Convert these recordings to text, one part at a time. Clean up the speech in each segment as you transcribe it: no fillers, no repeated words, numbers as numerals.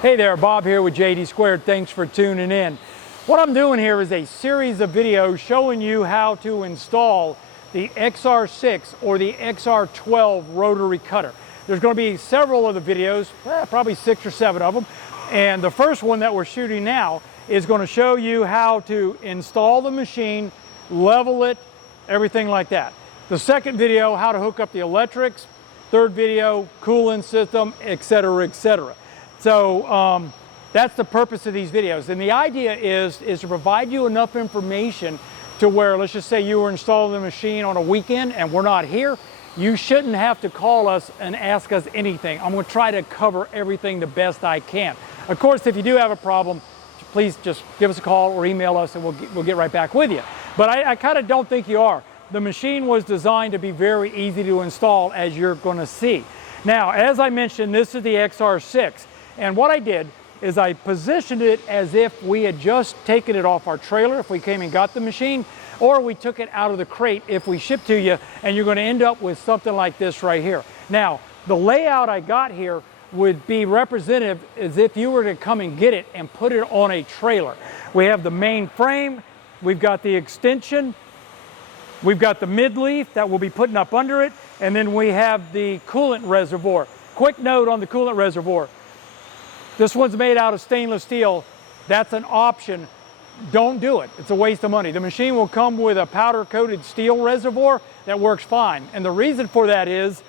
Hey there, Bob here with JD Squared. Thanks for tuning in. What I'm doing here is a series of videos showing you how to install the XR6 or the XR12 rotary cutter. There's going to be several of the videos, probably 6 or 7 of them. And the first one that we're shooting now is going to show you how to install the machine, level it, everything like that. The second video, how to hook up the electrics. Third video, cooling system, etc., etc. So that's the purpose of these videos. And the idea is to provide you enough information to where, let's just say you were installing the machine on a weekend and we're not here, you shouldn't have to call us and ask us anything. I'm going to try to cover everything the best I can. Of course, if you do have a problem, please just give us a call or email us and we'll get right back with you. But I kind of don't think you are. The machine was designed to be very easy to install, as you're going to see. Now, as I mentioned, this is the XR6. And what I did is I positioned it as if we had just taken it off our trailer if we came and got the machine, or we took it out of the crate if we shipped to you, and you're going to end up with something like this right here. Now, the layout I got here would be representative as if you were to come and get it and put it on a trailer. We have the main frame, we've got the extension, we've got the mid-leaf that we'll be putting up under it, and then we have the coolant reservoir. Quick note on the coolant reservoir. This one's made out of stainless steel. That's an option. Don't do it. It's a waste of money. The machine will come with a powder-coated steel reservoir that works fine. And the reason for that is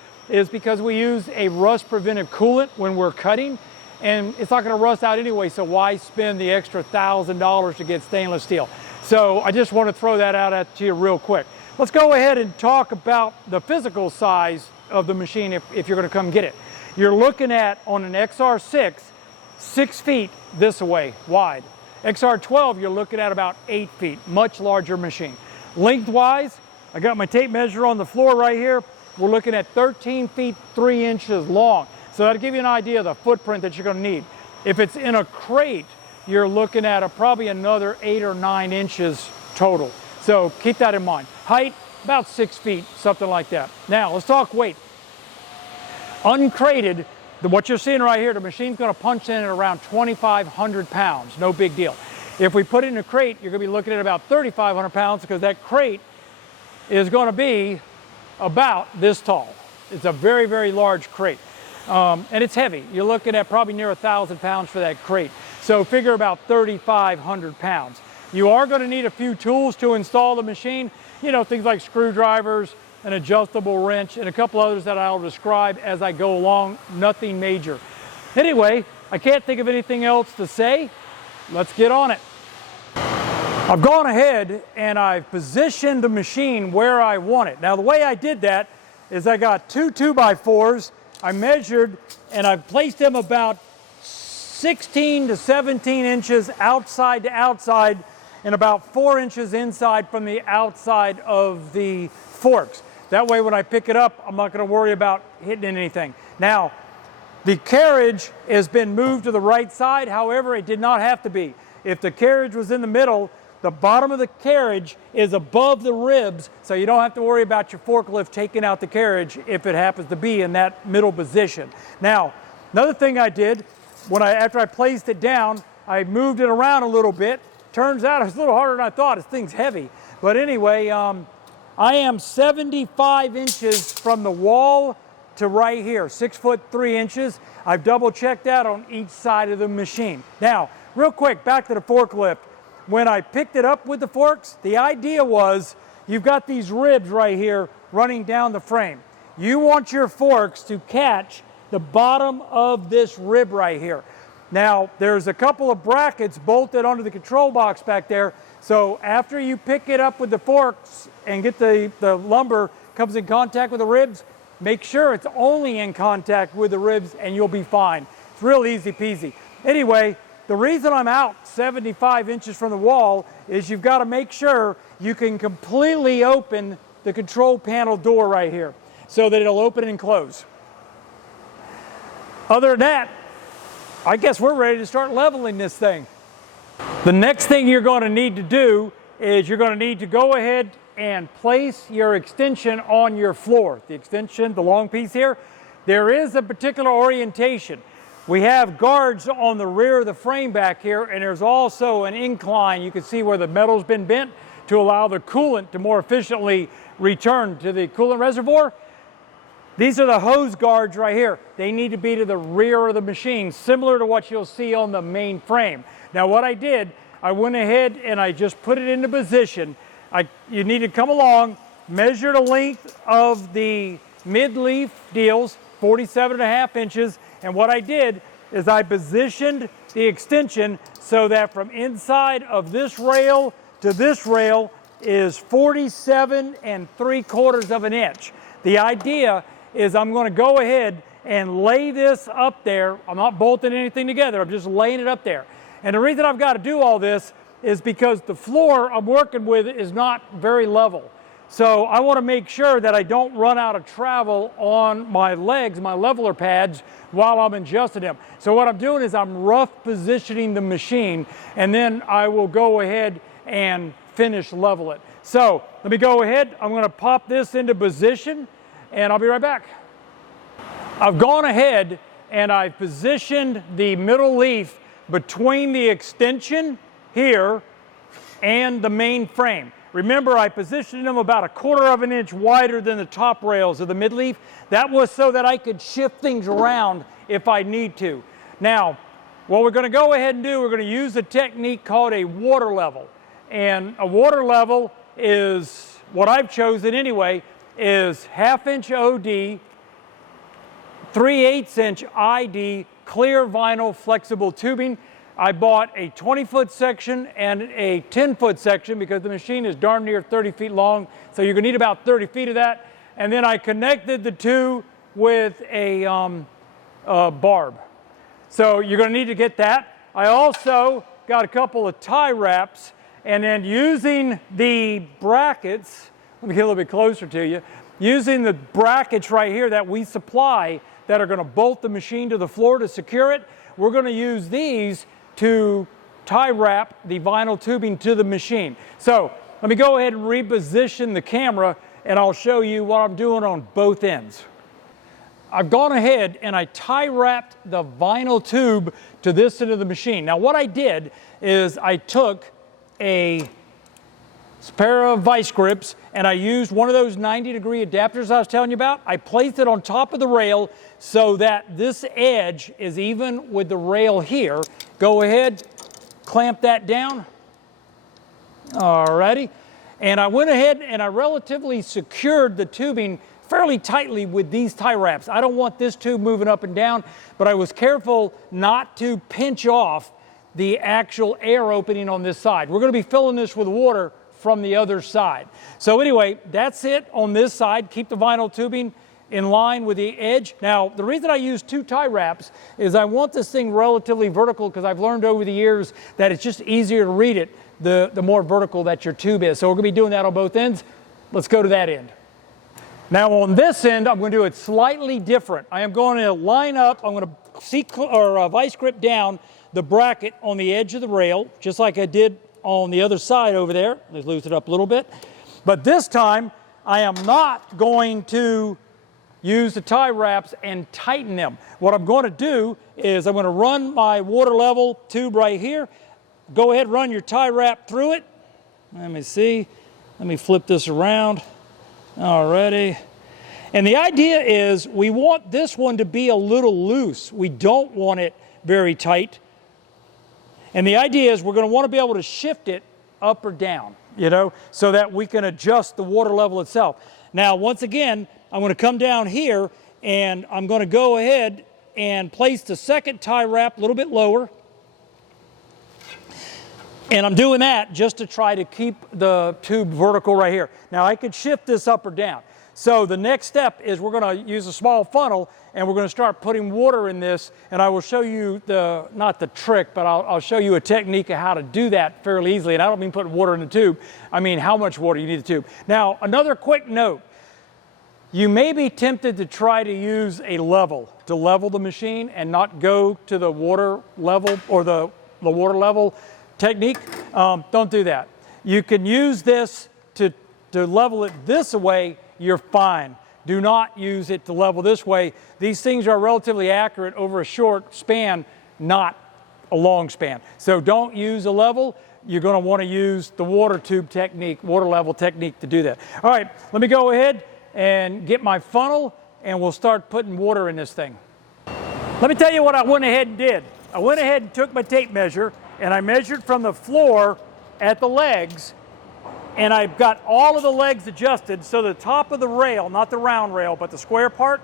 because we use a rust-preventive coolant when we're cutting, and it's not going to rust out anyway, so why spend the extra $1,000 to get stainless steel? So I just want to throw that out at you real quick. Let's go ahead and talk about the physical size of the machine if you're going to come get it. You're looking at, on an XR6, 6 feet this way wide. XR12, you're looking at about 8 feet, much larger machine. Lengthwise, I got my tape measure on the floor right here. We're looking at 13 feet 3 inches long. So that'll give you an idea of the footprint that you're going to need. If it's in a crate, you're looking at probably another 8 or 9 inches total. So keep that in mind. Height, about 6 feet, something like that. Now, let's talk weight. Uncrated, what you're seeing right here, the machine's going to punch in at around 2,500 pounds, no big deal. If we put it in a crate, you're going to be looking at about 3,500 pounds because that crate is going to be about this tall. It's a very, very large crate. And it's heavy. You're looking at probably near 1,000 pounds for that crate. So figure about 3,500 pounds. You are going to need a few tools to install the machine. You know, things like screwdrivers, an adjustable wrench, and a couple others that I'll describe as I go along. Nothing major. Anyway, I can't think of anything else to say. Let's get on it. I've gone ahead and I've positioned the machine where I want it. Now, the way I did that is I got 2 2x4s. I measured and I've placed them about 16 to 17 inches outside to outside and about 4 inches inside from the outside of the forks. That way when I pick it up, I'm not going to worry about hitting anything. Now, the carriage has been moved to the right side. However, it did not have to be. If the carriage was in the middle, the bottom of the carriage is above the ribs, so you don't have to worry about your forklift taking out the carriage if it happens to be in that middle position. Now, another thing I did, after I placed it down, I moved it around a little bit. Turns out it's a little harder than I thought. This thing's heavy. But anyway, I am 75 inches from the wall to right here, 6 foot 3 inches. I've double checked that on each side of the machine. Now, real quick, back to the forklift. When I picked it up with the forks, the idea was you've got these ribs right here running down the frame. You want your forks to catch the bottom of this rib right here. Now, there's a couple of brackets bolted onto the control box back there. So after you pick it up with the forks and get the lumber comes in contact with the ribs, make sure it's only in contact with the ribs and you'll be fine. It's real easy peasy. Anyway, the reason I'm out 75 inches from the wall is you've got to make sure you can completely open the control panel door right here so that it'll open and close. Other than that, I guess we're ready to start leveling this thing. The next thing you're going to need to do is you're going to need to go ahead and place your extension on your floor. The extension, the long piece here, there is a particular orientation. We have guards on the rear of the frame back here, and there's also an incline. You can see where the metal's been bent to allow the coolant to more efficiently return to the coolant reservoir. These are the hose guards right here. They need to be to the rear of the machine, similar to what you'll see on the main frame. Now what I did, I went ahead and I just put it into position. You need to come along, measure the length of the mid-leaf deals, 47.5 inches, and what I did is I positioned the extension so that from inside of this rail to this rail is 47.75 of an inch. The idea is I'm going to go ahead and lay this up there. I'm not bolting anything together, I'm just laying it up there. And the reason I've got to do all this is because the floor I'm working with is not very level. So I want to make sure that I don't run out of travel on my legs, my leveler pads, while I'm adjusting them. So what I'm doing is I'm rough positioning the machine, and then I will go ahead and finish level it. So let me go ahead. I'm going to pop this into position, and I'll be right back. I've gone ahead and I've positioned the middle leaf between the extension here and the main frame. Remember, I positioned them about 1/4 of an inch wider than the top rails of the midleaf. That was so that I could shift things around if I need to. Now, what we're going to go ahead and do, we're going to use a technique called a water level. And a water level is, what I've chosen anyway, is 1/2 inch OD, 3/8 inch ID, clear vinyl flexible tubing. I bought a 20-foot section and a 10-foot section because the machine is darn near 30 feet long, so you're going to need about 30 feet of that. And then I connected the two with a barb. So you're going to need to get that. I also got a couple of tie wraps, and then using the brackets, let me get a little bit closer to you, using the brackets right here that we supply that are going to bolt the machine to the floor to secure it, we're going to use these to tie wrap the vinyl tubing to the machine. So let me go ahead and reposition the camera, and I'll show you what I'm doing on both ends. I've gone ahead and I tie wrapped the vinyl tube to this end of the machine. Now what I did is I took a pair of vice grips and I used one of those 90-degree adapters I was telling you about. I placed it on top of the rail so that this edge is even with the rail here. Go ahead, clamp that down. Alrighty. And I went ahead and I relatively secured the tubing fairly tightly with these tie wraps. I don't want this tube moving up and down, but I was careful not to pinch off the actual air opening on this side. We're going to be filling this with water from the other side. So anyway, that's it on this side. Keep the vinyl tubing in line with the edge. Now, the reason I use 2 tie wraps is I want this thing relatively vertical because I've learned over the years that it's just easier to read it the more vertical that your tube is. So we're going to be doing that on both ends. Let's go to that end. Now on this end, I'm going to do it slightly different. I am going to line up, I'm going to vice grip down the bracket on the edge of the rail, just like I did on the other side over there. Let's loosen it up a little bit. But this time, I am not going to use the tie wraps and tighten them. What I'm going to do is I'm going to run my water level tube right here. Go ahead, run your tie wrap through it. Let me see. Let me flip this around. Alrighty. And the idea is we want this one to be a little loose. We don't want it very tight. And the idea is we're going to want to be able to shift it up or down, so that we can adjust the water level itself. Now, once again, I'm going to come down here and I'm going to go ahead and place the second tie wrap a little bit lower. And I'm doing that just to try to keep the tube vertical right here. Now, I could shift this up or down. So the next step is we're going to use a small funnel and we're going to start putting water in this, and I will show you not the trick, but I'll show you a technique of how to do that fairly easily. And I don't mean putting water in the tube. I mean how much water you need in the tube. Now, another quick note. You may be tempted to try to use a level to level the machine and not go to the water level or the water level technique. Don't do that. You can use this to level it this way, you're fine. Do not use it to level this way. These things are relatively accurate over a short span, not a long span. So don't use a level. You're going to want to use the water tube technique, water level technique to do that. All right, let me go ahead and get my funnel and we'll start putting water in this thing. Let me tell you what I went ahead and did. I went ahead and took my tape measure and I measured from the floor at the legs, and I've got all of the legs adjusted, so the top of the rail, not the round rail, but the square part,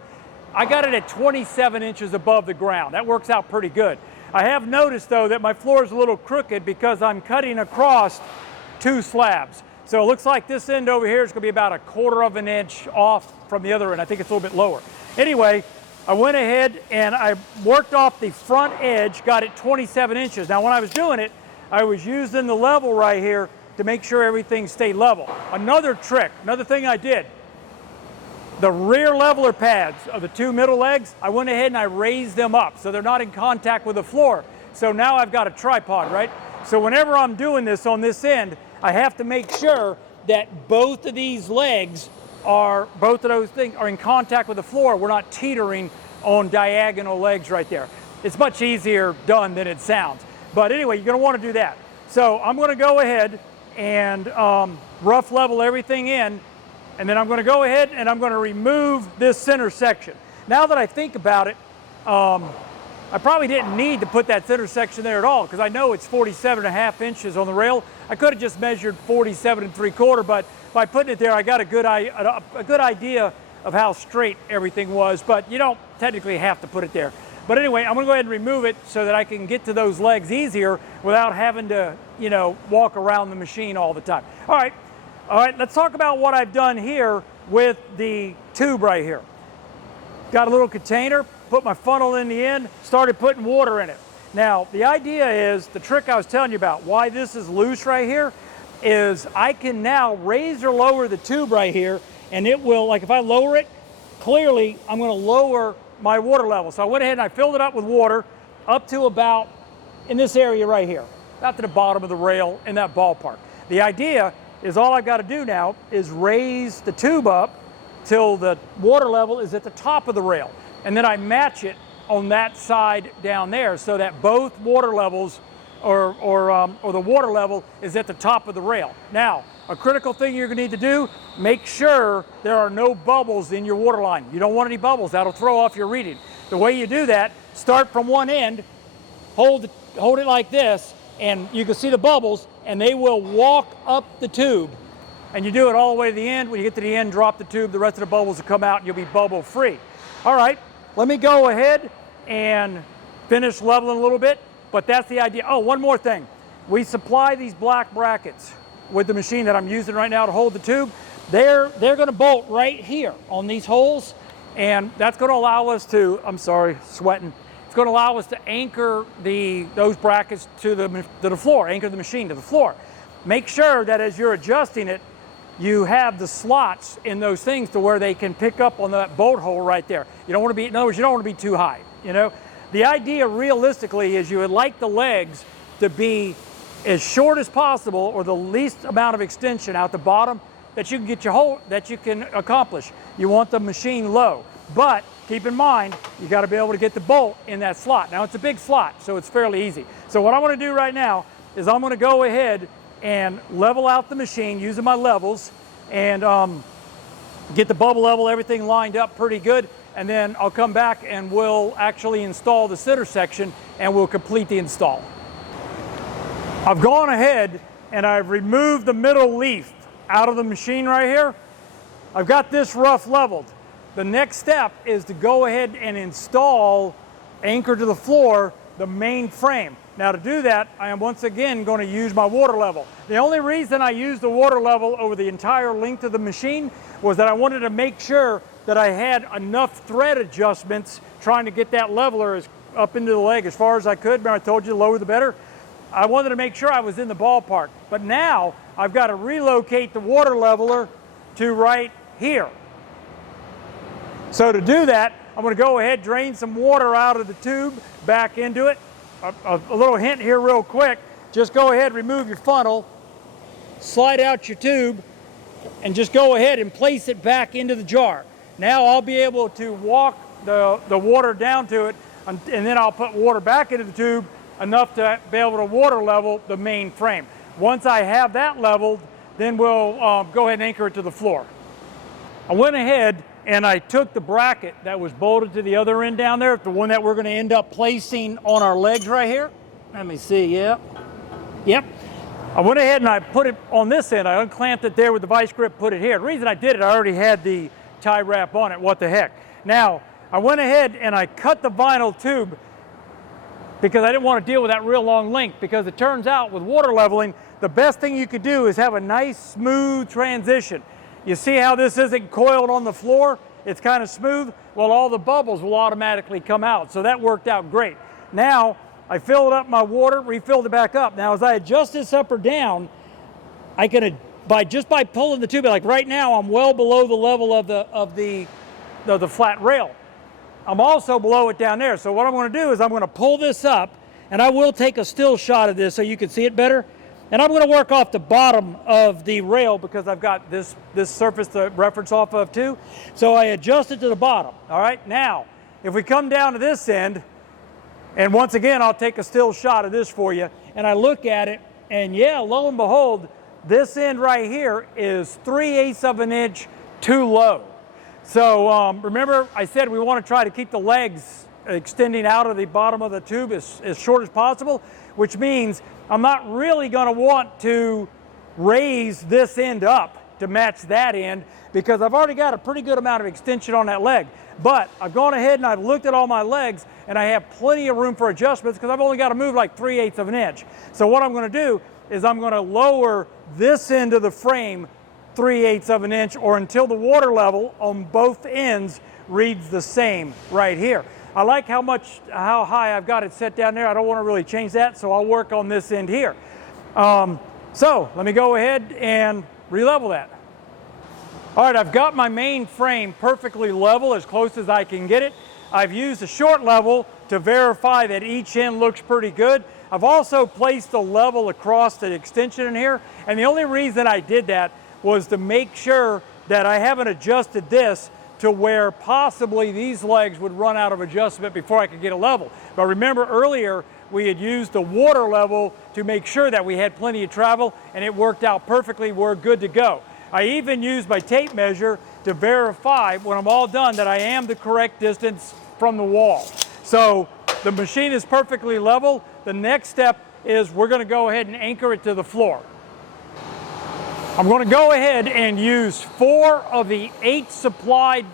I got it at 27 inches above the ground. That works out pretty good. I have noticed though that my floor is a little crooked because I'm cutting across two slabs. So it looks like this end over here is going to be about 1/4 of an inch off from the other end. I think it's a little bit lower. Anyway, I went ahead and I worked off the front edge, got it 27 inches. Now when I was doing it, I was using the level right here to make sure everything stayed level. Another trick, another thing I did, the rear leveler pads of the two middle legs, I went ahead and I raised them up so they're not in contact with the floor. So now I've got a tripod, right? So whenever I'm doing this on this end, I have to make sure that both of these legs are, both of those things are in contact with the floor. We're not teetering on diagonal legs right there. It's much easier done than it sounds. But anyway, you're going to want to do that. So I'm going to go ahead and rough level everything in, and then I'm going to go ahead and I'm going to remove this center section. Now that I think about it, I probably didn't need to put that center section there at all because I know it's 47.5 inches on the rail. I could have just measured 47 3/4, but by putting it there, I got a good idea of how straight everything was, but you don't technically have to put it there. But anyway, I'm going to go ahead and remove it so that I can get to those legs easier without having to, you know, walk around the machine all the time. All right, let's talk about what I've done here with the tube right here. Got a little container, put my funnel in the end, started putting water in it. Now, the idea is, the trick I was telling you about, why this is loose right here, is I can now raise or lower the tube right here, and it will, like if I lower it, clearly I'm going to lower my water level. So I went ahead and I filled it up with water up to about in this area right here, about to the bottom of the rail in that ballpark. The idea is all I've got to do now is raise the tube up till the water level is at the top of the rail. And then I match it on that side down there so that both water levels or the water level is at the top of the rail. Now, a critical thing you're going to need to do, make sure there are no bubbles in your water line. You don't want any bubbles. That'll throw off your reading. The way you do that, start from one end, hold it like this, and you can see the bubbles, and they will walk up the tube. And you do it all the way to the end. When you get to the end, drop the tube. The rest of the bubbles will come out, and you'll be bubble free. All right, let me go ahead and finish leveling a little bit, but that's the idea. Oh, one more thing. We supply these black brackets with the machine that I'm using right now to hold the tube. They're going to bolt right here on these holes, and that's going to allow us to, I'm sorry, sweating. It's going to allow us to anchor those brackets to the floor, anchor the machine to the floor. Make sure that as you're adjusting it, you have the slots in those things to where they can pick up on that bolt hole right there. You don't want to be, in other words, you don't want to be too high, you know? The idea realistically is you would like the legs to be as short as possible, or the least amount of extension out the bottom that you can get your hole, that you can accomplish. You want the machine low, but keep in mind, you got to be able to get the bolt in that slot. Now it's a big slot, so it's fairly easy. So what I want to do right now is I'm going to go ahead and level out the machine using my levels and get the bubble level, everything lined up pretty good, and then I'll come back and we'll actually install the center section and we'll complete the install. I've gone ahead and I've removed the middle leaf out of the machine right here. I've got this rough leveled. The next step is to go ahead and install, anchored to the floor, the main frame. Now to do that, I am once again going to use my water level. The only reason I used the water level over the entire length of the machine was that I wanted to make sure that I had enough thread adjustments trying to get that leveler up into the leg as far as I could. Remember I told you the lower the better? I wanted to make sure I was in the ballpark. But now I've got to relocate the water leveler to right here. So to do that, I'm going to go ahead, drain some water out of the tube, back into it. A little hint here real quick, just go ahead, remove your funnel, slide out your tube, and just go ahead and place it back into the jar. Now I'll be able to walk the water down to it, and then I'll put water back into the tube enough to be able to water level the main frame. Once I have that leveled, then we'll go ahead and anchor it to the floor. I went ahead and I took the bracket that was bolted to the other end down there, the one that we're going to end up placing on our legs right here. Let me see, yep. I went ahead and I put it on this end. I unclamped it there with the vice grip, put it here. The reason I did it, I already had the tie wrap on it, what the heck. Now, I went ahead and I cut the vinyl tube because I didn't want to deal with that real long length, because it turns out with water leveling, the best thing you could do is have a nice smooth transition. You see how this isn't coiled on the floor? It's kind of smooth. Well, all the bubbles will automatically come out. So that worked out great. Now, I filled up my water, refilled it back up. Now, as I adjust this up or down, I can, just by pulling the tube, like right now, I'm well below the level of the flat rail. I'm also below it down there. So what I'm going to do is I'm going to pull this up, and I will take a still shot of this so you can see it better. And I'm going to work off the bottom of the rail because I've got this surface to reference off of too. So I adjust it to the bottom. All right. Now, if we come down to this end, and once again, I'll take a still shot of this for you, and I look at it, and yeah, lo and behold, this end right here is 3/8 of an inch too low. So remember, I said we want to try to keep the legs extending out of the bottom of the tube as short as possible, which means I'm not really going to want to raise this end up to match that end, because I've already got a pretty good amount of extension on that leg. But I've gone ahead and I've looked at all my legs, and I have plenty of room for adjustments because I've only got to move like 3/8 of an inch. So what I'm going to do is I'm going to lower this end of the frame 3/8 of an inch, or until the water level on both ends reads the same right here. I like how high I've got it set down there. I don't want to really change that, so I'll work on this end here. So let me go ahead and re-level that. All right, I've got my main frame perfectly level, as close as I can get it. I've used a short level to verify that each end looks pretty good. I've also placed a level across the extension in here, and the only reason I did that was to make sure that I haven't adjusted this to where possibly these legs would run out of adjustment before I could get a level. But remember earlier, we had used the water level to make sure that we had plenty of travel, and it worked out perfectly. We're good to go. I even used my tape measure to verify when I'm all done that I am the correct distance from the wall. So the machine is perfectly level. The next step is we're going to go ahead and anchor it to the floor. I'm going to go ahead and use 4 of the 8 supplied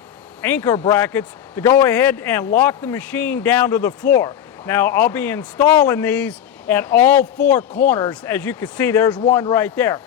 anchor brackets to go ahead and lock the machine down to the floor. Now, I'll be installing these at all 4 corners. As you can see, there's one right there.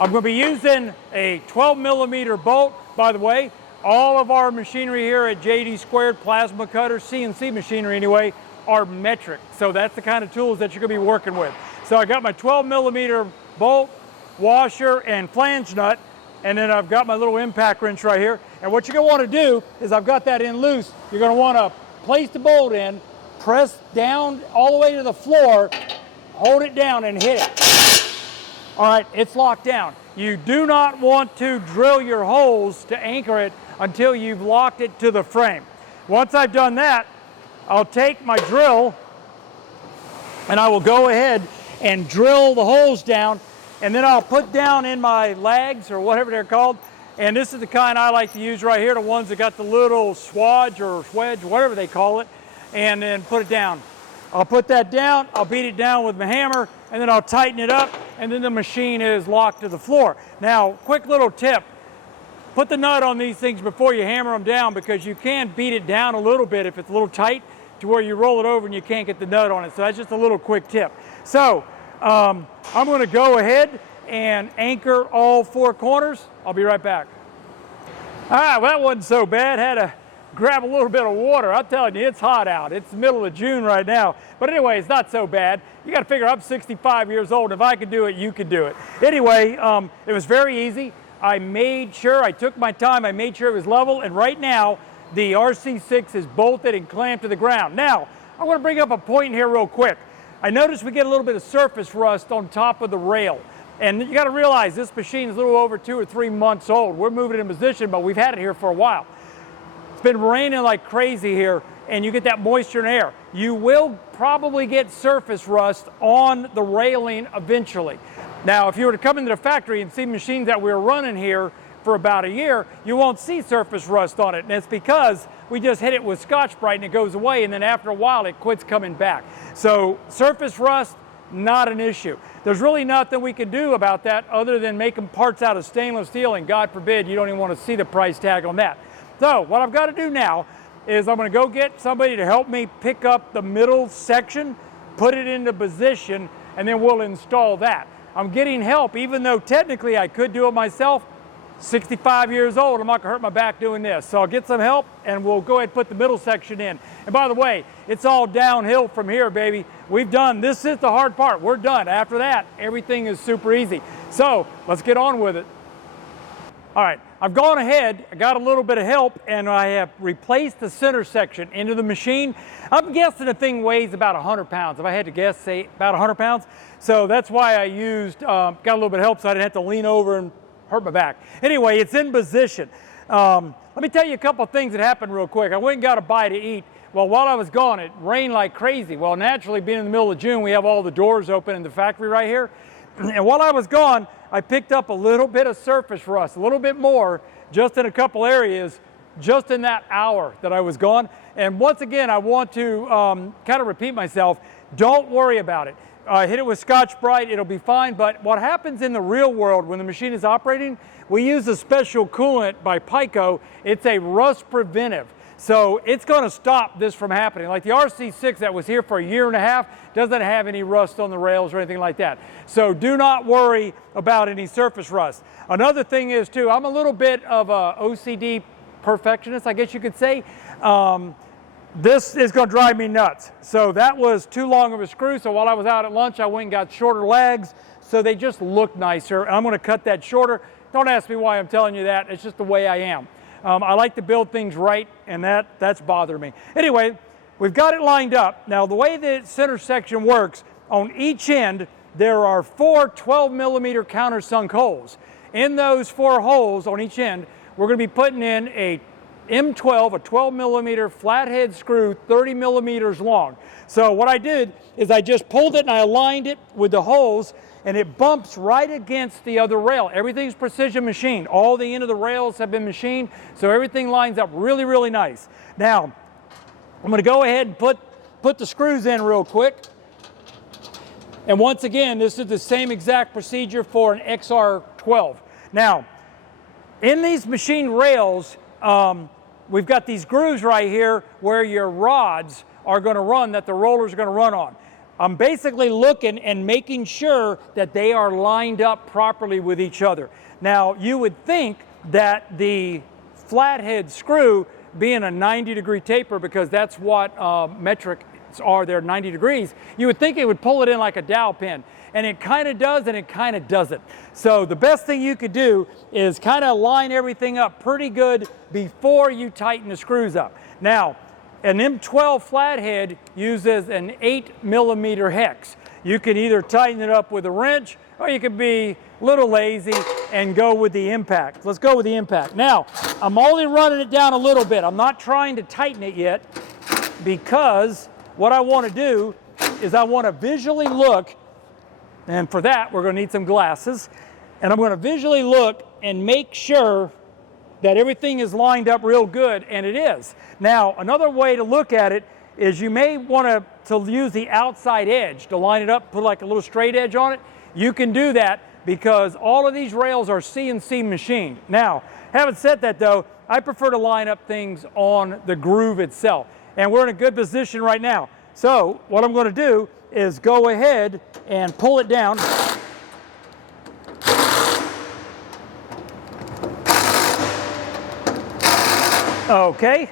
I'm going to be using a 12mm bolt. By the way, all of our machinery here at JD Squared, plasma cutters, CNC machinery anyway, are metric. So that's the kind of tools that you're going to be working with. So I got my 12mm bolt, washer, and flange nut, and then I've got my little impact wrench right here. And what you're going to want to do is, I've got that in loose, you're going to want to place the bolt in, press down all the way to the floor, hold it down and hit it. All right, it's locked down. You do not want to drill your holes to anchor it until you've locked it to the frame. Once I've done that, I'll take my drill and I will go ahead and drill the holes down, and then I'll put down in my lags, or whatever they're called, and this is the kind I like to use right here, the ones that got the little swodge or swedge, whatever they call it, and then put it down. I'll put that down, I'll beat it down with my hammer, and then I'll tighten it up, and then the machine is locked to the floor. Now, quick little tip, put the nut on these things before you hammer them down, because you can beat it down a little bit if it's a little tight, to where you roll it over and you can't get the nut on it. So that's just a little quick tip. So I'm going to go ahead and anchor all 4 corners. I'll be right back. All right, well, that wasn't so bad. Had to grab a little bit of water. I'm telling you, it's hot out. It's the middle of June right now. But anyway, it's not so bad. You got to figure I'm 65 years old. If I could do it, you could do it. Anyway, it was very easy. I made sure, I took my time, I made sure it was level, and right now, the RC6 is bolted and clamped to the ground. Now, I want to bring up a point here real quick. I noticed we get a little bit of surface rust on top of the rail. And you got to realize this machine is a little over 2 or 3 months old. We're moving it in position, but we've had it here for a while. It's been raining like crazy here, and you get that moisture in the air. You will probably get surface rust on the railing eventually. Now, if you were to come into the factory and see machines that we were running here for about a year, you won't see surface rust on it. And it's because we just hit it with Scotch-Brite and it goes away, and then after a while it quits coming back. So surface rust, not an issue. There's really nothing we can do about that other than making parts out of stainless steel, and God forbid you don't even want to see the price tag on that. So what I've got to do now is I'm going to go get somebody to help me pick up the middle section, put it into position, and then we'll install that. I'm getting help, even though technically I could do it myself. 65 years old, I'm not going to hurt my back doing this. So I'll get some help and we'll go ahead and put the middle section in. And by the way, it's all downhill from here, baby. We've done, this is the hard part. We're done. After that, everything is super easy. So let's get on with it. All right, I've gone ahead, I got a little bit of help, and I have replaced the center section into the machine. I'm guessing the thing weighs about 100 pounds. If I had to guess, say about 100 pounds. So that's why I used, got a little bit of help so I didn't have to lean over and hurt my back. Anyway, it's in position. Let me tell you a couple of things that happened real quick. I went and got a bite to eat. Well, while I was gone, it rained like crazy. Well, naturally, being in the middle of June, we have all the doors open in the factory right here. And while I was gone, I picked up a little bit of surface rust, a little bit more, just in a couple areas, just in that hour that I was gone. And once again, I want to kind of repeat myself. Don't worry about it. Hit it with Scotch-Brite, it'll be fine. But what happens in the real world when the machine is operating, we use a special coolant by Pico. It's a rust preventive. So it's going to stop this from happening. Like the RC6 that was here for a year and a half doesn't have any rust on the rails or anything like that. So do not worry about any surface rust. Another thing is too, I'm a little bit of a OCD perfectionist, I guess you could say. This is going to drive me nuts. So that was too long of a screw. So while I was out at lunch, I went and got shorter legs so they just look nicer. I'm going to cut that shorter. Don't ask me why I'm telling you that. It's just the way I am. I like to build things right, and that's bothered me. Anyway, we've got it lined up. Now, the way the center section works, on each end, there are 4 12-millimeter countersunk holes. In those 4 holes on each end, we're going to be putting in a M12, a 12-millimeter flathead screw, 30 millimeters long. So what I did is I just pulled it and I aligned it with the holes, and it bumps right against the other rail. Everything's precision machined. All the end of the rails have been machined, so everything lines up really, really nice. Now, I'm going to go ahead and put the screws in real quick. And once again, this is the same exact procedure for an XR12. Now, in these machined rails, we've got these grooves right here where your rods are going to run, that the rollers are going to run on. I'm basically looking and making sure that they are lined up properly with each other. Now, you would think that the flathead screw, being a 90-degree taper, because that's what metrics are, they're 90 degrees, you would think it would pull it in like a dowel pin. And it kind of does, and it kind of doesn't. So the best thing you could do is kind of line everything up pretty good before you tighten the screws up. Now, an M12 flathead uses an 8-millimeter hex. You can either tighten it up with a wrench, or you can be a little lazy and go with the impact. Let's go with the impact. Now, I'm only running it down a little bit. I'm not trying to tighten it yet, because what I want to do is I want to visually look, and for that we're going to need some glasses, and I'm going to visually look and make sure that everything is lined up real good, and it is. Now, another way to look at it is you may want to use the outside edge to line it up, put like a little straight edge on it. You can do that because all of these rails are CNC machined. Now, having said that though, I prefer to line up things on the groove itself, and we're in a good position right now. So what I'm going to do is go ahead and pull it down. Okay.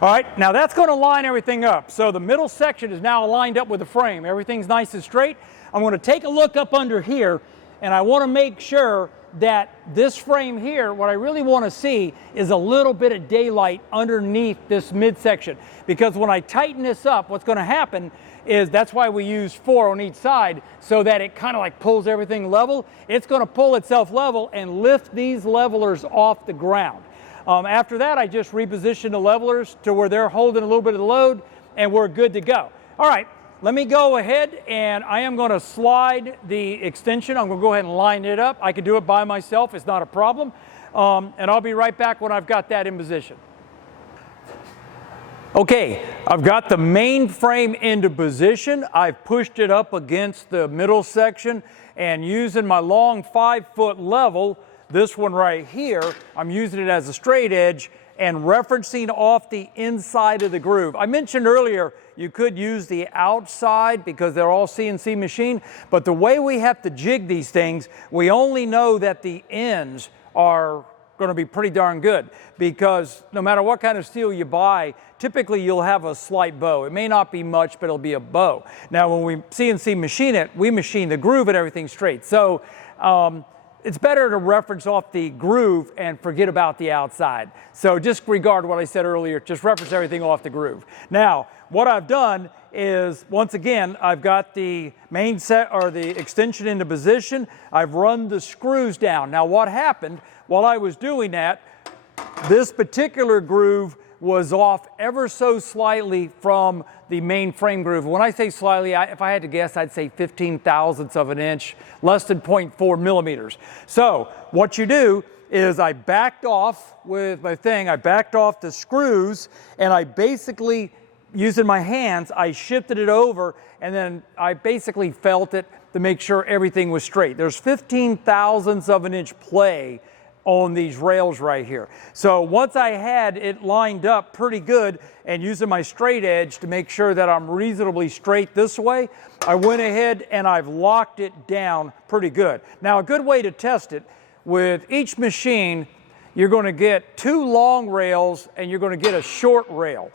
All right, now that's going to line everything up. So the middle section is now lined up with the frame. Everything's nice and straight. I'm going to take a look up under here, and I want to make sure that this frame here, what I really want to see is a little bit of daylight underneath this midsection. Because when I tighten this up, what's going to happen is that's why we use 4 on each side, so that it kind of like pulls everything level. It's going to pull itself level and lift these levelers off the ground. After that, I just reposition the levelers to where they're holding a little bit of the load, and we're good to go. All right, let me go ahead and I am going to slide the extension. I'm going to go ahead and line it up. I can do it by myself. It's not a problem. And I'll be right back when I've got that in position. Okay, I've got the main frame into position. I've pushed it up against the middle section, and using my long 5-foot level, this one right here, I'm using it as a straight edge and referencing off the inside of the groove. I mentioned earlier you could use the outside because they're all CNC machine, but the way we have to jig these things, we only know that the ends are going to be pretty darn good, because no matter what kind of steel you buy, typically you'll have a slight bow. It may not be much, but it'll be a bow. Now when we CNC machine it, we machine the groove and everything straight. So it's better to reference off the groove and forget about the outside. So just regard what I said earlier, just reference everything off the groove. Now, what I've done is, once again, I've got the main set or the extension into position. I've run the screws down. Now what happened while I was doing that, this particular groove was off ever so slightly from the main frame groove. When I say slightly, if I had to guess, I'd say 15 thousandths of an inch, less than 0.4 millimeters. So what you do is I backed off with my thing, I backed off the screws, and I basically, using my hands, I shifted it over, and then I basically felt it to make sure everything was straight. There's 15 thousandths of an inch play on these rails right here. So once I had it lined up pretty good and using my straight edge to make sure that I'm reasonably straight this way, I went ahead and I've locked it down pretty good. Now a good way to test it, with each machine, you're going to get 2 long rails and you're going to get a short rail.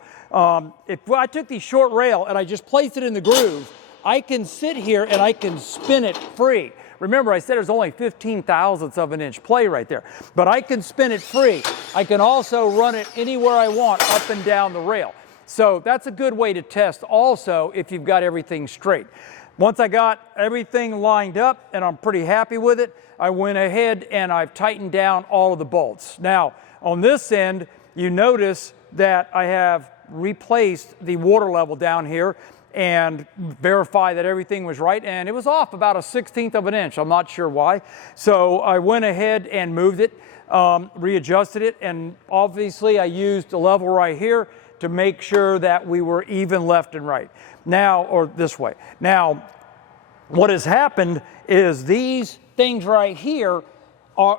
If I took the short rail and I just placed it in the groove, I can sit here and I can spin it free. Remember, I said there's only 15 thousandths of an inch play right there, but I can spin it free. I can also run it anywhere I want up and down the rail. So that's a good way to test also if you've got everything straight. Once I got everything lined up and I'm pretty happy with it, I went ahead and I've tightened down all of the bolts. Now, on this end, you notice that I have replaced the water level down here and verify that everything was right, and it was off about a 1/16 of an inch. I'm not sure why. So I went ahead and moved it, readjusted it, and obviously I used a level right here to make sure that we were even left and right. Now, or this way. Now, what has happened is these things right here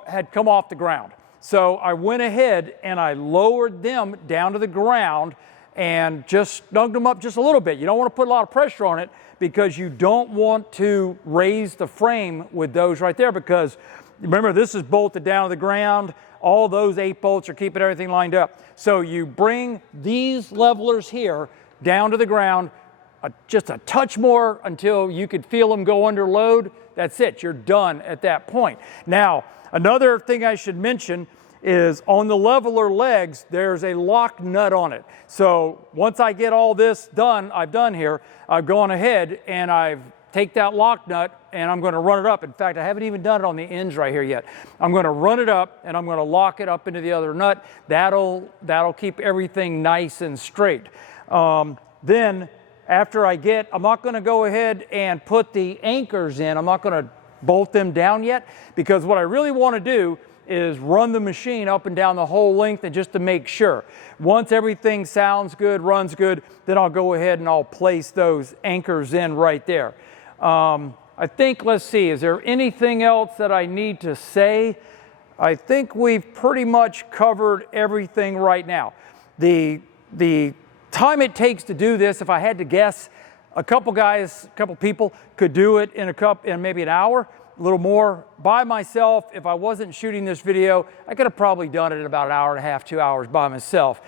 had come off the ground. So I went ahead and I lowered them down to the ground and just snugged them up just a little bit. You don't want to put a lot of pressure on it because you don't want to raise the frame with those right there, because remember, this is bolted down to the ground. All those 8 bolts are keeping everything lined up. So you bring these levelers here down to the ground, just a touch more until you could feel them go under load. That's it, you're done at that point. Now, another thing I should mention is on the leveler legs, there's a lock nut on it. So once I get all this done, I've done here, I've gone ahead and I've take that lock nut and I'm going to run it up. In fact, I haven't even done it on the ends right here yet. I'm going to run it up and I'm going to lock it up into the other nut. That'll keep everything nice and straight. Then after I'm not going to go ahead and put the anchors in. I'm not going to bolt them down yet, because what I really want to do is run the machine up and down the whole length, and just to make sure. Once everything sounds good, runs good, then I'll go ahead and I'll place those anchors in right there. I think, let's see, is there anything else that I need to say? I think we've pretty much covered everything right now. The time it takes to do this, if I had to guess, a couple people could do it in maybe an hour. A little more. By myself, if I wasn't shooting this video, I could have probably done it in about an hour and a half, 2 hours by myself.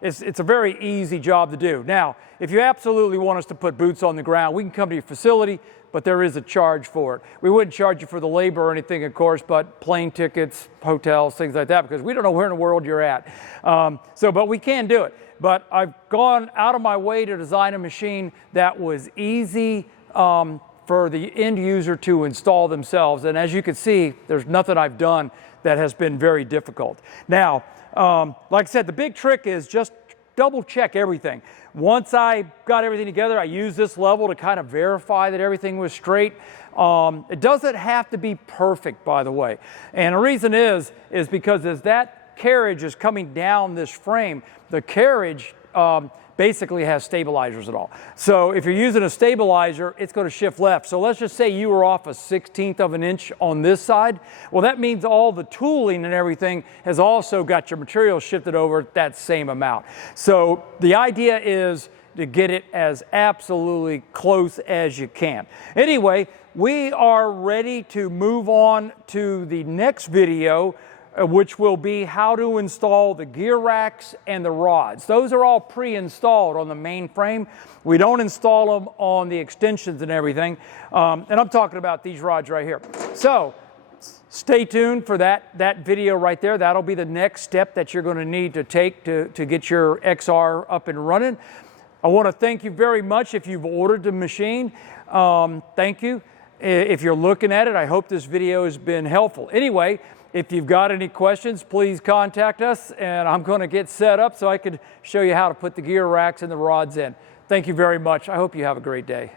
It's a very easy job to do. Now, if you absolutely want us to put boots on the ground, we can come to your facility, but there is a charge for it. We wouldn't charge you for the labor or anything, of course, but plane tickets, hotels, things like that, because we don't know where in the world you're at. But we can do it. But I've gone out of my way to design a machine that was easy for the end user to install themselves. And as you can see, there's nothing I've done that has been very difficult. Now, like I said, the big trick is just double check everything. Once I got everything together, I used this level to kind of verify that everything was straight. It doesn't have to be perfect, by the way. And the reason is because as that carriage is coming down this frame, the carriage basically has stabilizers at all. So if you're using a stabilizer, it's going to shift left. So let's just say you were off a 1/16 of an inch on this side. Well, that means all the tooling and everything has also got your material shifted over that same amount. So the idea is to get it as absolutely close as you can. Anyway, we are ready to move on to the next video, which will be how to install the gear racks and the rods. Those are all pre-installed on the main frame. We don't install them on the extensions and everything. And I'm talking about these rods right here. So stay tuned for that video right there. That'll be the next step that you're going to need to take to get your XR up and running. I want to thank you very much if you've ordered the machine. Thank you. If you're looking at it, I hope this video has been helpful. Anyway, if you've got any questions, please contact us, and I'm going to get set up so I can show you how to put the gear racks and the rods in. Thank you very much. I hope you have a great day.